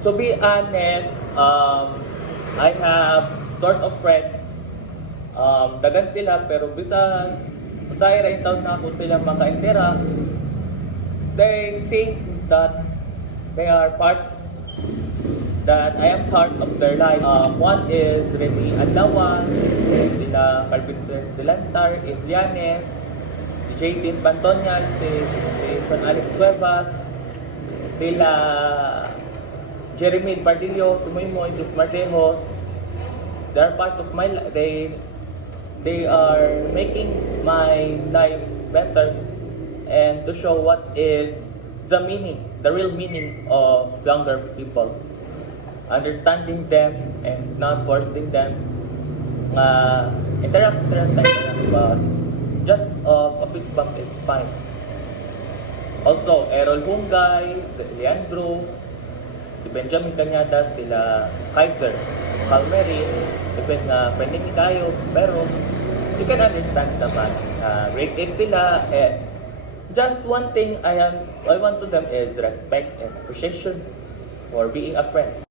To be honest, I have sort of friends. Dagan sila pero bisa usahay ra taon na ako sila makaintera. They think that they are that I am part of their life. One is Remy Adlawan, sila Carpenter Delantar, Ilianes, si Jadin Pantonian, si Sean Alex Cuevas, sila Jeremy Pardillo, Sumuymoy, Jus Martejos. They are part of my life. They are making my life better and to show what is the real meaning of younger people. Understanding them and not forcing them. Interact but just office bump is fine. Also, Errol Hungay, Leandro, si Benjamin Cañada, sila Kaiser, Calmerin, depend na friendly kayo, pero you can understand naman. Grade 8 sila, just one thing I want to them is respect and appreciation for being a friend.